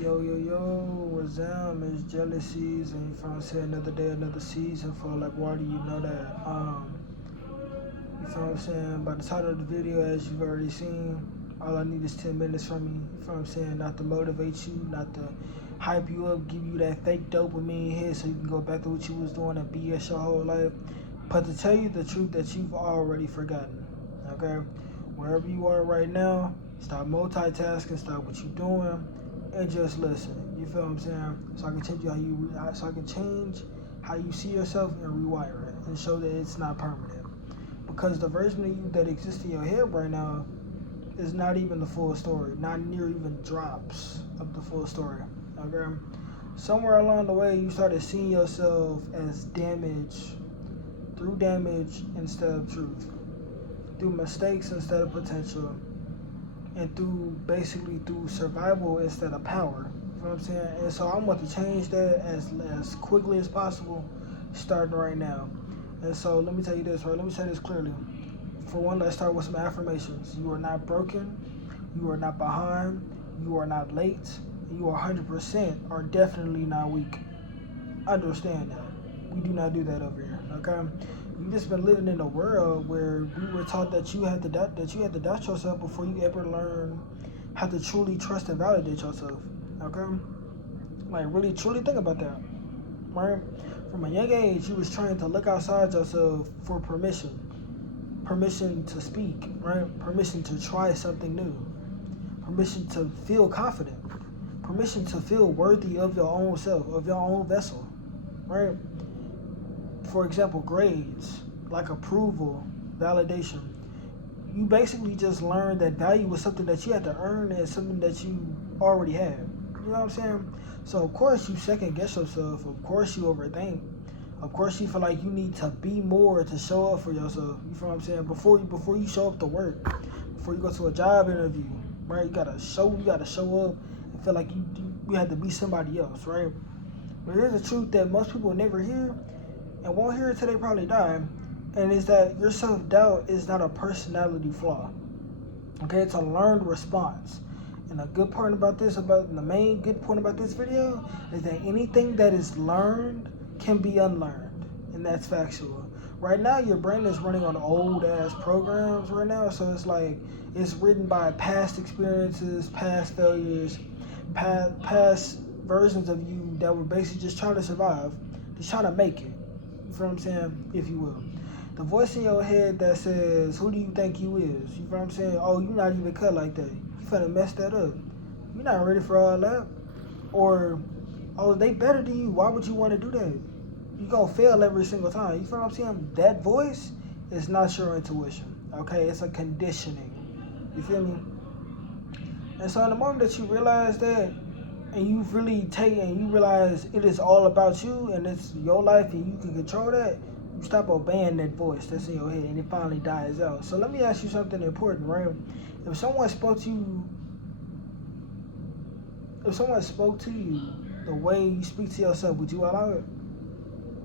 Yo, what's up? It's jealousies, and you feel what I'm saying? Another day, another season for like water, you know that. You feel what I'm saying? By the title of the video, as you've already seen, all I need is 10 minutes from you. You feel what I'm saying? Not to motivate you, not to hype you up, give you that fake dopamine hit so you can go back to what you was doing and BS your whole life, but to tell you the truth that you've already forgotten. Okay? Wherever you are right now, stop multitasking, stop what you're doing, and just listen. You feel what I'm saying? So I can change how you see yourself and rewire it and show that it's not permanent. Because the version of you that exists in your head right now is not even the full story, not near even drops of the full story. Okay? Somewhere along the way, you started seeing yourself as damage instead of truth, through mistakes instead of potential, and through survival instead of power. You know what I'm saying? And so I'm going to change that as quickly as possible, starting right now. And so let me tell you this, right? Let me say this clearly. For one, let's start with some affirmations. You are not broken. You are not behind. You are not late. You are 100% are definitely not weak. Understand that. We do not do that over here. Okay? You just been living in a world where we were taught that you had to doubt yourself before you ever learn how to truly trust and validate yourself. Okay? Like really truly think about that. Right? From a young age you was trying to look outside yourself for permission. Permission to speak, right? Permission to try something new. Permission to feel confident. Permission to feel worthy of your own self, of your own vessel. Right? For example, grades, like approval, validation. You basically just learned that value was something that you had to earn and something that you already had. You know what I'm saying? So of course you second guess yourself. Of course you overthink. Of course you feel like you need to be more to show up for yourself. You feel what I'm saying? Before you show up to work, before you go to a job interview, right? You gotta show up and feel like you have to be somebody else, right? But here's the truth that most people never hear and won't hear it till they probably die, and is that your self-doubt is not a personality flaw. Okay, it's a learned response. And the main good point about this video is that anything that is learned can be unlearned, and that's factual. Right now, your brain is running on old ass programs right now, so it's like it's written by past experiences, past failures, past versions of you that were basically just trying to survive, just trying to make it. You feel what I'm saying? If you will. The voice in your head that says, who do you think you is? You feel what I'm saying? Oh, you're not even cut like that. You finna mess that up. You're not ready for all that. Or, oh, they better than you. Why would you want to do that? You gonna fail every single time. You feel what I'm saying? That voice is not your intuition. Okay? It's a conditioning. You feel me? And so in the moment that you realize that, and you realize it is all about you and it's your life and you can control that, you stop obeying that voice that's in your head and it finally dies out. So let me ask you something important, right? If someone spoke to you the way you speak to yourself, would you allow it?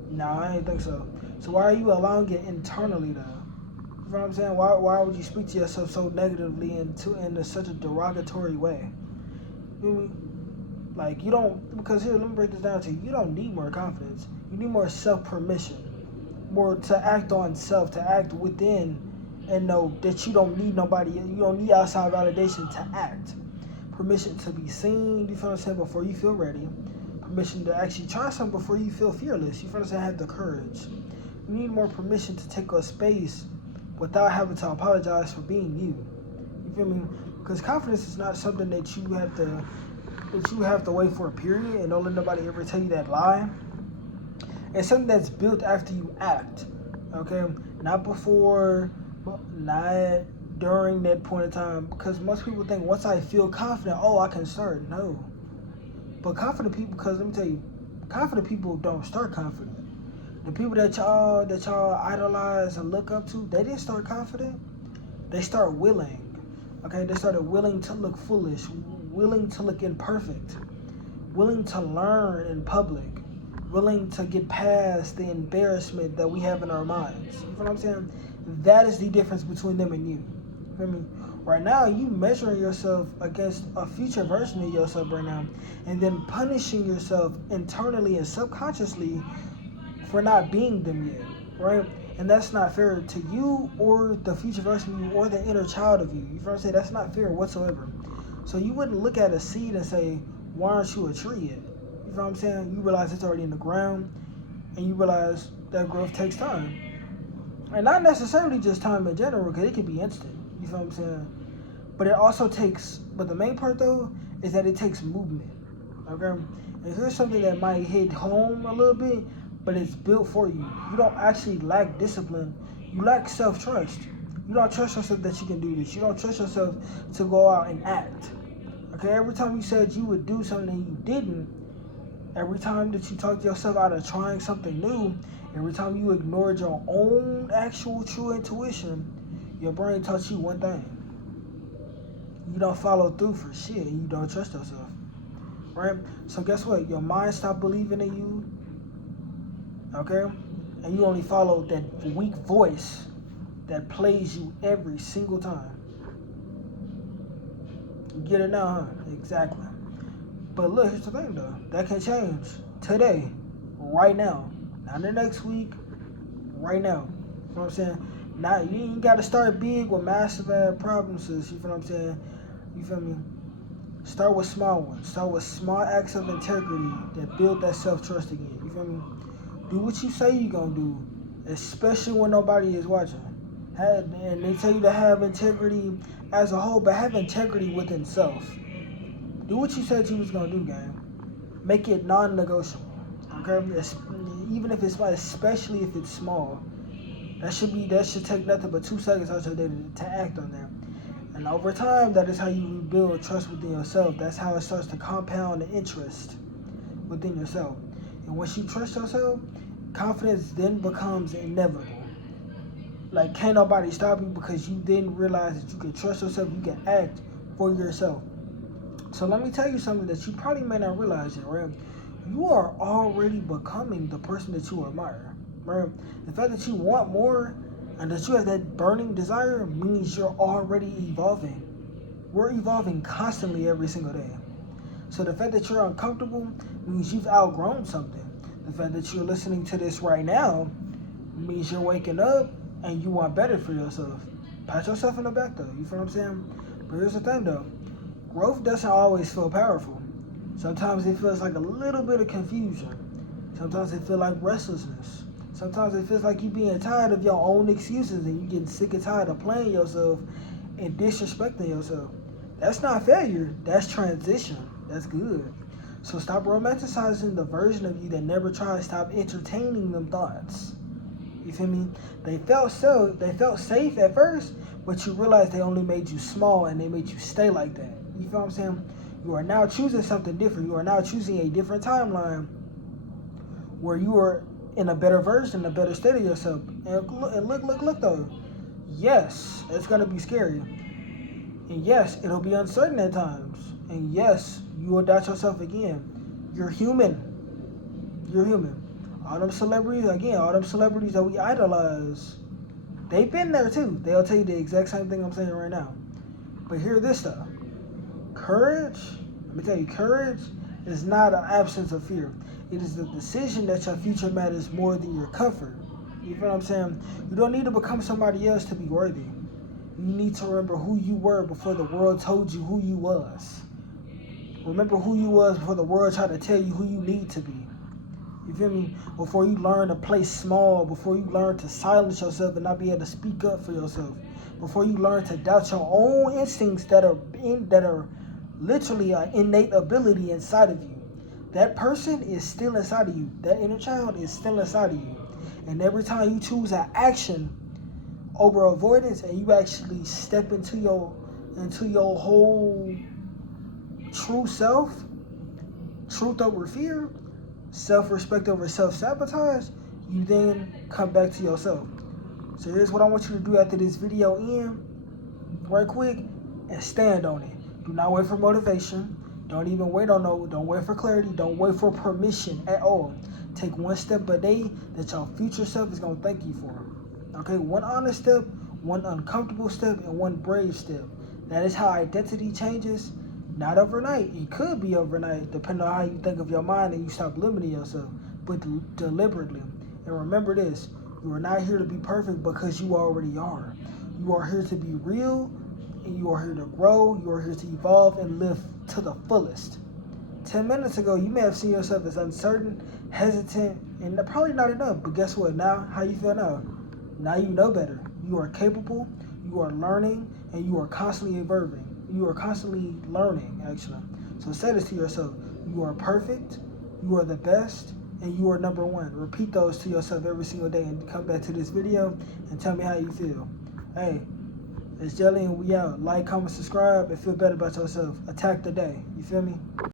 No, I ain't think so. So why are you allowing it internally though? You know what I'm saying? Why would you speak to yourself so negatively and in such a derogatory way? You know what I mean? Like you don't, because here, let me break this down to you. You don't need more confidence. You need more self-permission, more to act on self, to act within, and know that you don't need nobody. You don't need outside validation to act. Permission to be seen. You feel what I'm saying? Before you feel ready. Permission to actually try something before you feel fearless. You feel what I'm saying? Have the courage. You need more permission to take up space without having to apologize for being you. You feel me? Because confidence is not something that you have to wait for a period and don't let nobody ever tell you that lie. It's something that's built after you act, okay? Not before, not during that point in time. Because most people think once I feel confident, oh, I can start. No. But confident people, because let me tell you, confident people don't start confident. The people that y'all idolize and look up to, they didn't start confident. They start willing. Okay, they started willing to look foolish, willing to look imperfect, willing to learn in public, willing to get past the embarrassment that we have in our minds. You know what I'm saying? That is the difference between them and you. You feel me? Right now, you measuring yourself against a future version of yourself right now, and then punishing yourself internally and subconsciously for not being them yet, right? And that's not fair to you or the future version of you or the inner child of you. You feel what I'm saying? That's not fair whatsoever. So you wouldn't look at a seed and say, why aren't you a tree yet? You feel what I'm saying? You realize it's already in the ground, and you realize that growth takes time. And not necessarily just time in general, because it can be instant. You feel what I'm saying? But it also takes, but the main part though, is that it takes movement. Okay? And here's something that might hit home a little bit, but it's built for you. You don't actually lack discipline. You lack self-trust. You don't trust yourself that you can do this. You don't trust yourself to go out and act. Okay? Every time you said you would do something and you didn't, every time that you talked yourself out of trying something new, every time you ignored your own actual true intuition, your brain taught you one thing. You don't follow through for shit and you don't trust yourself. Right? So guess what? Your mind stopped believing in you. Okay? And you only follow that weak voice that plays you every single time. You get it now, huh? Exactly. But look, here's the thing though. That can change today, right now. Not the next week, right now. You know what I'm saying? Now you ain't gotta start big with massive problems, you feel what I'm saying? You feel me? Start with small ones. Start with small acts of integrity that build that self-trust again. You feel me? Do what you say you're gonna do, especially when nobody is watching. And they tell you to have integrity as a whole, but have integrity within self. Do what you said you was gonna do, gang. Make it non-negotiable. Okay? Even if it's small, especially if it's small. That should take nothing but 2 seconds out your day to act on that. And over time, that is how you rebuild trust within yourself. That's how it starts to compound the interest within yourself. And once you trust yourself, confidence then becomes inevitable. Like, can't nobody stop you because you didn't realize that you can trust yourself, you can act for yourself. So let me tell you something that you probably may not realize yet, right? You are already becoming the person that you admire, right? The fact that you want more and that you have that burning desire means you're already evolving. We're evolving constantly every single day. So the fact that you're uncomfortable means you've outgrown something. The fact that you're listening to this right now means you're waking up and you want better for yourself. Pat yourself in the back though, you feel what I'm saying? But here's the thing though, growth doesn't always feel powerful. Sometimes it feels like a little bit of confusion. Sometimes it feels like restlessness. Sometimes it feels like you being tired of your own excuses and you getting sick and tired of playing yourself and disrespecting yourself. That's not failure, that's transition. That's good. So stop romanticizing the version of you that never tried. Stop entertaining them thoughts. You feel me? They felt safe at first, but you realize they only made you small and they made you stay like that. You feel what I'm saying? You are now choosing something different. You are now choosing a different timeline where you are in a better version, a better state of yourself. And look though. Yes, it's gonna be scary. And yes, it'll be uncertain at times. And yes, you will doubt yourself again. You're human. You're human. All them celebrities that we idolize, they've been there too. They'll tell you the exact same thing I'm saying right now. But hear this though. Courage, let me tell you, courage is not an absence of fear. It is the decision that your future matters more than your comfort. You feel what I'm saying? You don't need to become somebody else to be worthy. You need to remember who you were before the world told you who you was. Remember who you was before the world tried to tell you who you need to be. You feel me? Before you learn to play small, before you learn to silence yourself and not be able to speak up for yourself, before you learn to doubt your own instincts that are literally an innate ability inside of you. That person is still inside of you. That inner child is still inside of you. And every time you choose an action over avoidance and you actually step into your whole true self, truth over fear, self-respect over self-sabotage, you then come back to yourself. So here's what I want you to do after this video end, right quick, and stand on it. Do not wait for motivation. Don't even wait on don't wait for clarity. Don't wait for permission at all. Take one step a day that your future self is gonna thank you for. Okay, one honest step, one uncomfortable step, and one brave step. That is how identity changes. Not overnight. It could be overnight, depending on how you think of your mind and you stop limiting yourself, but deliberately. And remember this, you are not here to be perfect because you already are. You are here to be real, and you are here to grow, you are here to evolve and live to the fullest. 10 minutes ago, you may have seen yourself as uncertain, hesitant, and probably not enough. But guess what? Now, how you feel now? Now you know better. You are capable, you are learning, and you are constantly evolving. You are constantly learning, actually. So say this to yourself. You are perfect, you are the best, and you are number one. Repeat those to yourself every single day and come back to this video and tell me how you feel. Hey, it's Jelly and we out. Like, comment, subscribe, and feel better about yourself. Attack the day. You feel me?